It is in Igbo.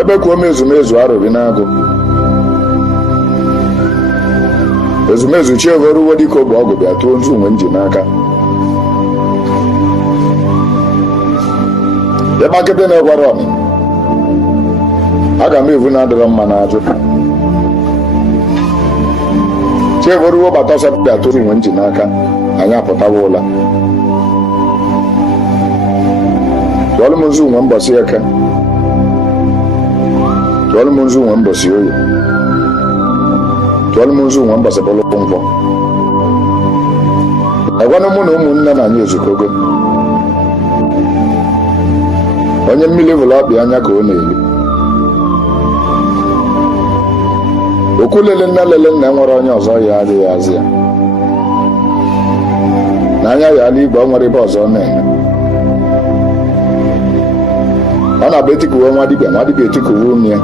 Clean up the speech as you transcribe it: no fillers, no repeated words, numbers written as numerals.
ebe ka ome ezumezu arụbi n'agụ ezumezu chiegoro uwe dịka ogbe ọgụ bịa tụọ nzu nwe nji n'aka ịgbakete na-egwara ọnị aga m evu na-adịrọ mma n'ajụ chiegoro uwe bata ọsọ bịa tụọ nzu nwe nji n'aka anyị apụtawa ụla tụọlụ m nzu nwe mbọsị eke tụọlụ m nzu nwe mbọsị oyi tụọlụ m nzu nwe mbọsị bụlụ nkwọ agwanụ mụ na ụmụnne na anyị ezukogo onye mmiri bụrụ ọkpị anya ka ọ na-eli okwu lele nna nwere onye ọzọ ya adịghị azị ya na anya ya ala igwe ọ nwere ebe ọzọ na-eme ọ na-abụ etikuwe nwa dibịa etikuwe ume ya